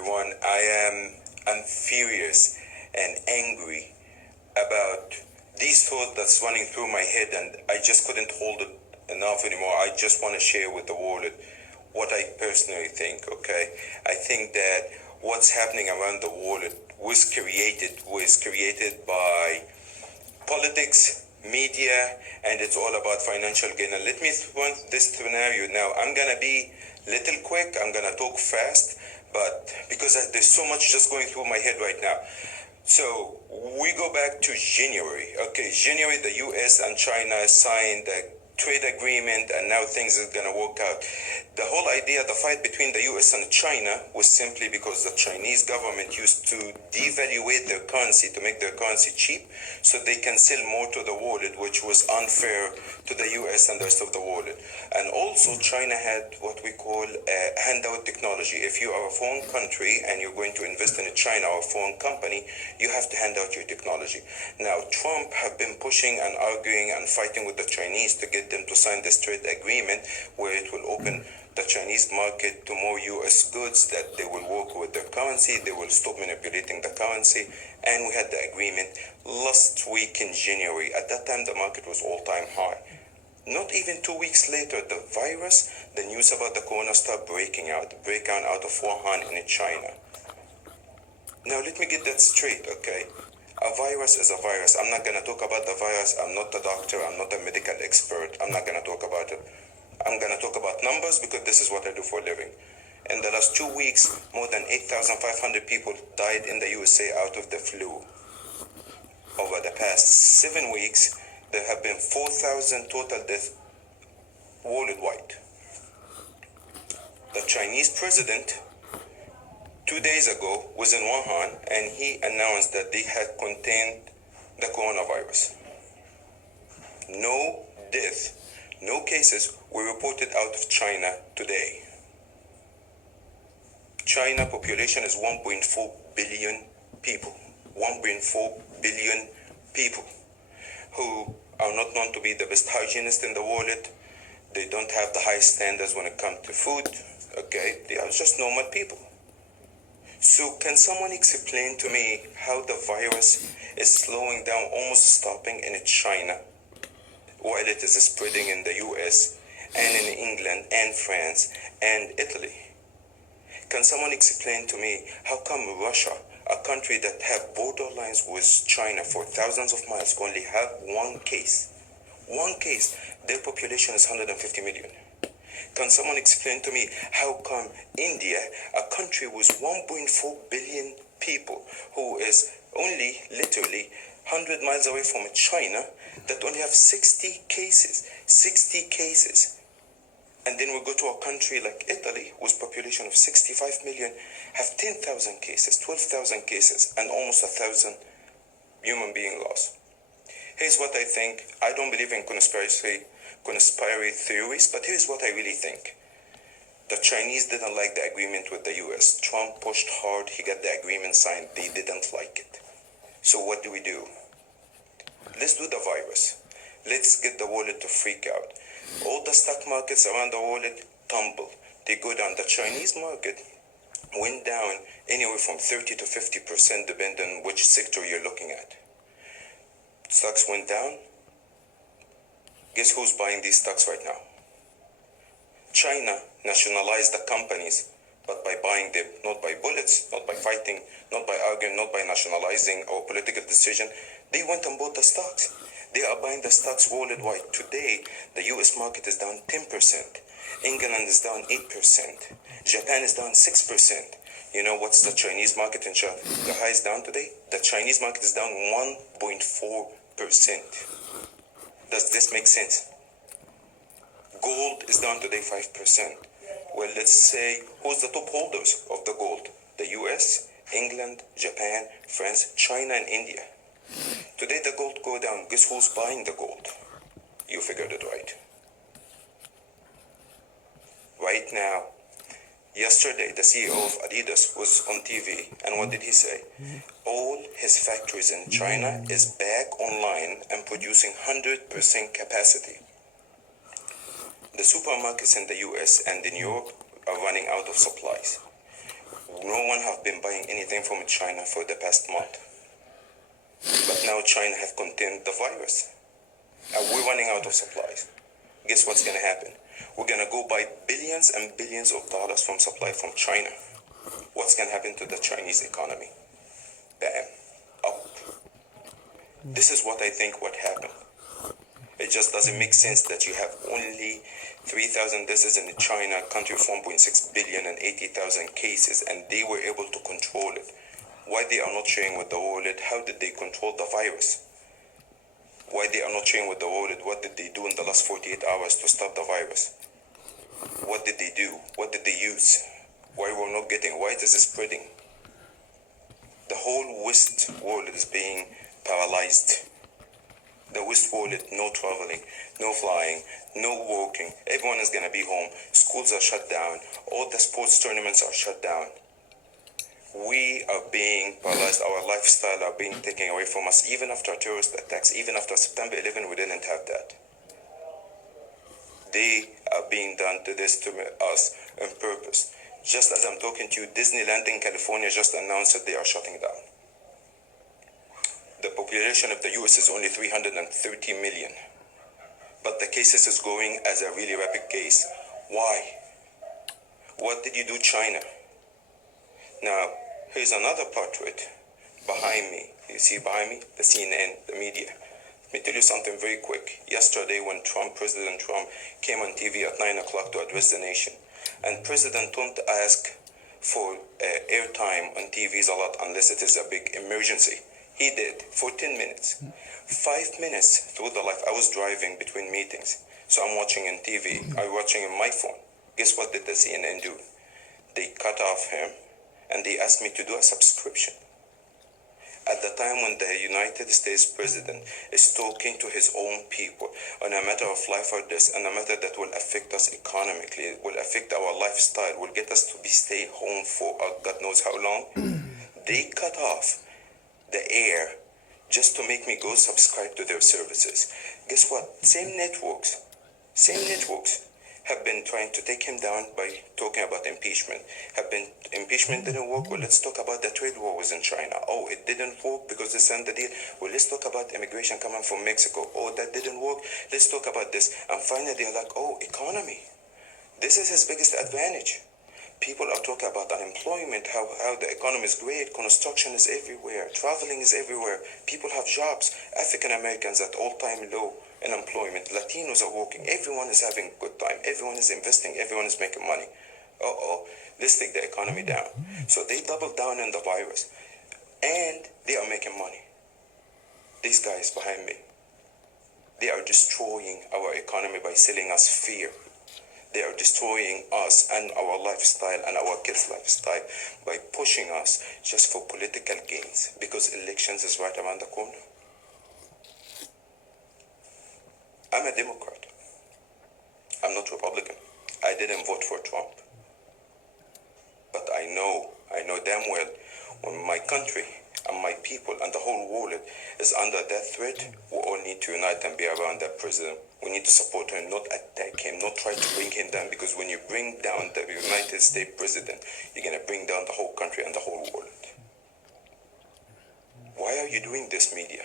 everyone. I'm furious and angry about these thoughts that's running through my head, and I just couldn't hold it enough anymore. I just want to share with the world what I personally think, okay? I think that what's happening around the world was created by politics, media, and it's all about financial gain. And let me run this scenario now. I'm gonna be little quick. I'm gonna talk fast, but because there's so much just going through my head right now. So we go back to January. Okay, January, the U.S. and China signed a trade agreement, and now things are gonna work out. The whole idea, the fight between the U.S. and China was simply because the Chinese government used to devaluate their currency to make their currency cheap so they can sell more to the world, which was unfair to the U.S. and the rest of the world. And also China had what we call handout technology. If you are a foreign country and you're going to invest in China or a foreign company, you have to hand out your technology. Now, Trump have been pushing and arguing and fighting with the Chinese to get them to sign this trade agreement where it will open the Chinese market to more U.S. goods, that they will work with their currency, they will stop manipulating the currency, and we had the agreement last week in January. At that time, the market was all-time high. Not even 2 weeks later, the virus, the news about the corona started breaking out of Wuhan in China. Now, let me get that straight, okay? A virus is a virus. I'm not going to talk about the virus. I'm not a doctor. I'm not a medical expert. I'm not going to talk about it. I'm going to talk about numbers because this is what I do for a living. In the last 2 weeks, more than 8,500 people died in the USA out of the flu. Over the past 7 weeks, there have been 4,000 total deaths worldwide. The Chinese president 2 days ago was in Wuhan, and he announced that they had contained the coronavirus. No death, no cases were reported out of China today. China population is 1.4 billion people. 1.4 billion people who are not known to be the best hygienists in the world. They don't have the highest standards when it comes to food. Okay, they are just normal people. So can someone explain to me how the virus is slowing down, almost stopping in China, while it is spreading in the US and in England and France and Italy? Can someone explain to me how come Russia, a country that have borderlines with China for thousands of miles, only have one case? One case. Their population is 150 million. Can someone explain to me how come India, a country with 1.4 billion people, who is only literally 100 miles away from China, that only have 60 cases. And then we go to a country like Italy, with population of 65 million, have 10,000 cases, 12,000 cases, and almost 1,000 human being lost. Here's what I think. I don't believe in conspiracy theories, but here's what I really think. The Chinese didn't like the agreement with the US. Trump pushed hard. He got the agreement signed. They didn't like it. So what do? Let's do the virus. Let's get the world to freak out. All the stock markets around the world tumble. They go down. The Chinese market went down anywhere from 30 to 50%, depending on which sector you're looking at. Stocks went down. Guess who's buying these stocks right now? China nationalized the companies, but by buying them, not by bullets, not by fighting, not by arguing, not by nationalizing or political decision. They went and bought the stocks. They are buying the stocks worldwide. Today, the US market is down 10%. England is down 8%. Japan is down 6%. You know what's the Chinese market in China? The highest down today? The Chinese market is down 1.4%. Does this make sense? Gold is down today 5%. Well, let's say, who's the top holders of the gold? The US, England, Japan, France, China, and India. Today the gold go down. Guess who's buying the gold? You figured it right. Right now, yesterday the CEO of Adidas was on TV, and what did he say? All his factories in China is back online and producing 100% capacity. The supermarkets in the US and in Europe are running out of supplies. No one have been buying anything from China for the past month. But now China have contained the virus. And we're running out of supplies. Guess what's going to happen? We're going to go buy billions and billions of dollars from supply from China. What's going to happen to the Chinese economy? Bam. Up. This is what I think what happened. It just doesn't make sense that you have only 3,000 deaths in China, a country of 1.6 billion and 80,000 cases, and they were able to control it. Why they are not sharing with the world? How did they control the virus? Why they are not sharing with the world? What did they do in the last 48 hours to stop the virus? What did they do? What did they use? Why we're not getting? Why is it spreading? The whole West world is being paralyzed. The West world, no traveling, no flying, no walking. Everyone is going to be home. Schools are shut down. All the sports tournaments are shut down. We are being paralyzed. Our lifestyle are being taken away from us. Even after terrorist attacks, even after September 11, we didn't have that. They are being done to this to us on purpose. Just as I'm talking to you, Disneyland in California just announced that they are shutting down. The population of the US is only 330 million. But the cases is growing as a really rapid case. Why? What did you do, China? Now, here's another portrait behind me. You see behind me? The CNN, the media. Let me tell you something very quick. Yesterday when President Trump came on TV at 9 o'clock to address the nation, and President don't ask for airtime on TVs a lot unless it is a big emergency. He did for 10 minutes. 5 minutes through the life. I was driving between meetings, so I'm watching on TV. I'm watching on my phone. Guess what did the CNN do? They cut off him, and they asked me to do a subscription. At the time when the United States President is talking to his own people on a matter of life or death, and a matter that will affect us economically, will affect our lifestyle, will get us to be stay home for God knows how long, they cut off the air just to make me go subscribe to their services. Guess what? Same networks have been trying to take him down by talking about impeachment. Impeachment didn't work? Well, let's talk about the trade war was in China. Oh, it didn't work because they signed the deal. Well, let's talk about immigration coming from Mexico. Oh, that didn't work. Let's talk about this. And finally, they're like, oh, economy. This is his biggest advantage. People are talking about unemployment, how the economy is great, construction is everywhere, traveling is everywhere, people have jobs, African Americans at all-time low unemployment, Latinos are working, everyone is having a good time, everyone is investing, everyone is making money. Let's take the economy down. So they doubled down on the virus, and they are making money. These guys behind me, they are destroying our economy by selling us fear. They are destroying us and our lifestyle and our kids' lifestyle by pushing us just for political gains, because elections is right around the corner. I'm a Democrat. I'm not Republican. I didn't vote for Trump. But I know damn well when my country and my people and the whole world is under that threat, we all need to unite and be around that president. We need to support him, not attack him, not try to bring him down, because when you bring down the United States president, you're going to bring down the whole country and the whole world. Why are you doing this, media?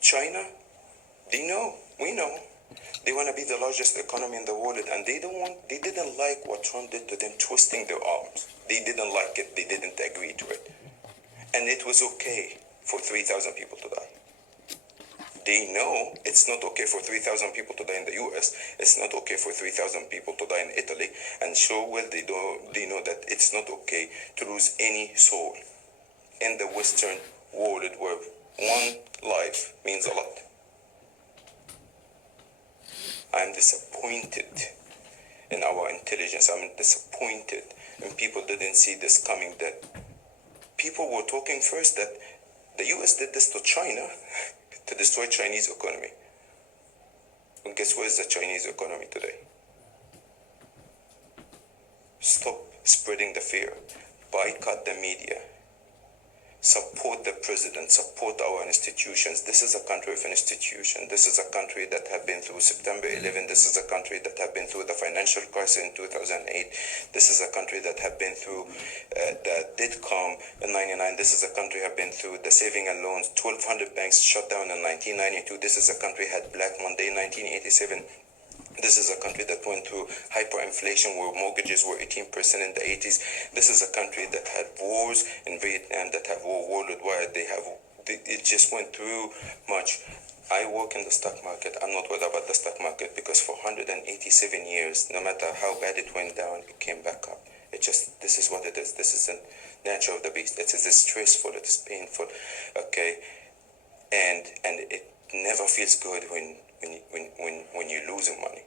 China, they know, we know. They want to be the largest economy in the world, and they didn't like what Trump did to them, twisting their arms. They didn't like it, they didn't agree to it. And it was okay for 3,000 people to die. They know it's not okay for 3,000 people to die in the US. It's not okay for 3,000 people to die in Italy. And sure well they know that it's not okay to lose any soul in the Western world where one life means a lot. I'm disappointed in our intelligence. I'm disappointed, and people didn't see this coming, that people were talking first that the US did this to China to destroy Chinese economy. And guess where is the Chinese economy today? Stop spreading the fear. Boycott the media. support the president, support our institutions. This is a country of institution. This is a country that have been through September 11. This is a country that have been through the financial crisis in 2008. This is a country that have been through the dot-com in 99. This is a country have been through the saving and loans. 1,200 banks shut down in 1992. This is a country had Black Monday in 1987. This is a country that went through hyperinflation where mortgages were 18% in the 80s. This is a country that had wars in Vietnam, that have war worldwide. It just went through much. I work in the stock market. I'm not worried about the stock market because for 187 years, no matter how bad it went down, it came back up. This is what it is. This is the nature of the beast. It is stressful. It is painful. Okay. And it never feels good when you're losing money.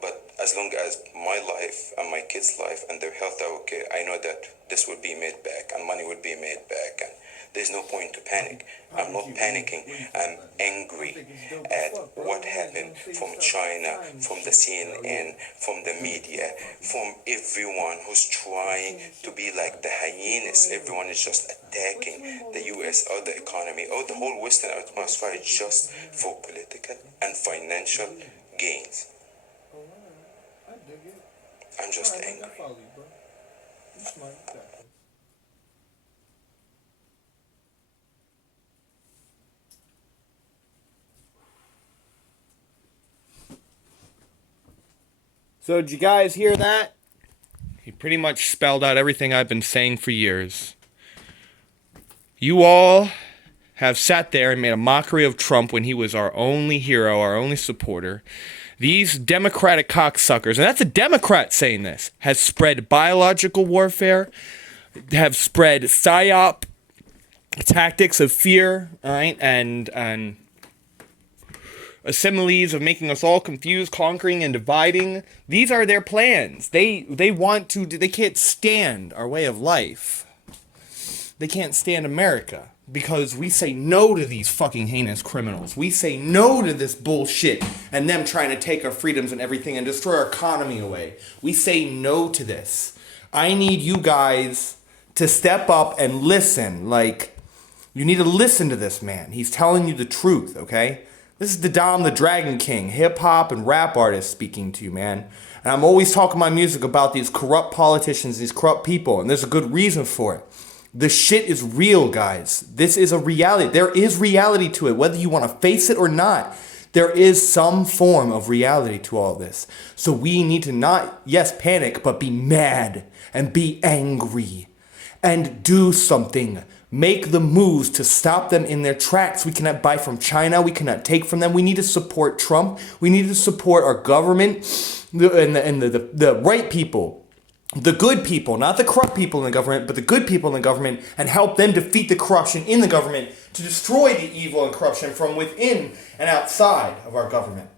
But as long as my life and my kids' life and their health are okay, I know that this will be made back and money will be made back. And there's no point to panic. I'm not panicking. I'm angry at what happened from China, from the CNN, from the media, from everyone who's trying to be like the hyenas. Everyone is just attacking the US or the economy or the whole Western atmosphere just for political and financial gains. I'm just angry. So did you guys hear that? He pretty much spelled out everything I've been saying for years. You all have sat there and made a mockery of Trump when he was our only hero, our only supporter. These Democratic cocksuckers, and that's a Democrat saying this, has spread biological warfare, have spread psyop tactics of fear, right, and similes of making us all confused, conquering, and dividing. These are their plans. They can't stand our way of life. They can't stand America. Because we say no to these fucking heinous criminals. We say no to this bullshit and them trying to take our freedoms and everything and destroy our economy away. We say no to this. I need you guys to step up and listen. Like, you need to listen to this man. He's telling you the truth, okay? This is the Dom the Dragon King, hip-hop and rap artist speaking to you, man. And I'm always talking my music about these corrupt politicians, these corrupt people, and there's a good reason for it. The shit is real, guys. This is a reality. There is reality to it, whether you want to face it or not. There is some form of reality to all this. So we need to not, yes, panic, but be mad and be angry and do something. Make the moves to stop them in their tracks. We cannot buy from China. We cannot take from them. We need to support Trump. We need to support our government and the right people. The good people, not the corrupt people in the government, but the good people in the government, and help them defeat the corruption in the government to destroy the evil and corruption from within and outside of our government.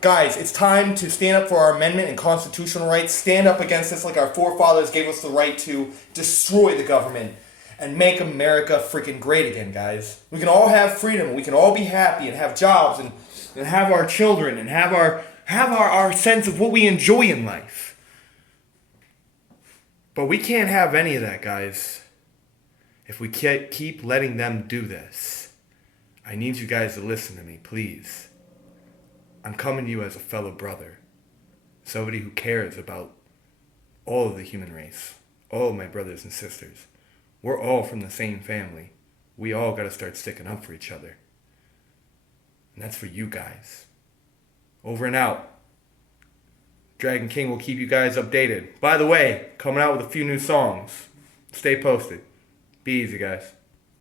Guys, it's time to stand up for our amendment and constitutional rights, stand up against this like our forefathers gave us the right to destroy the government and make America freaking great again, guys. We can all have freedom, we can all be happy and have jobs and have our children and have our sense of what we enjoy in life. But we can't have any of that, guys, if we can't keep letting them do this. I need you guys to listen to me, please. I'm coming to you as a fellow brother, somebody who cares about all of the human race, all of my brothers and sisters. We're all from the same family. We all got to start sticking up for each other. And that's for you guys. Over and out. Dragon King will keep you guys updated. By the way, coming out with a few new songs. Stay posted. Be easy, guys.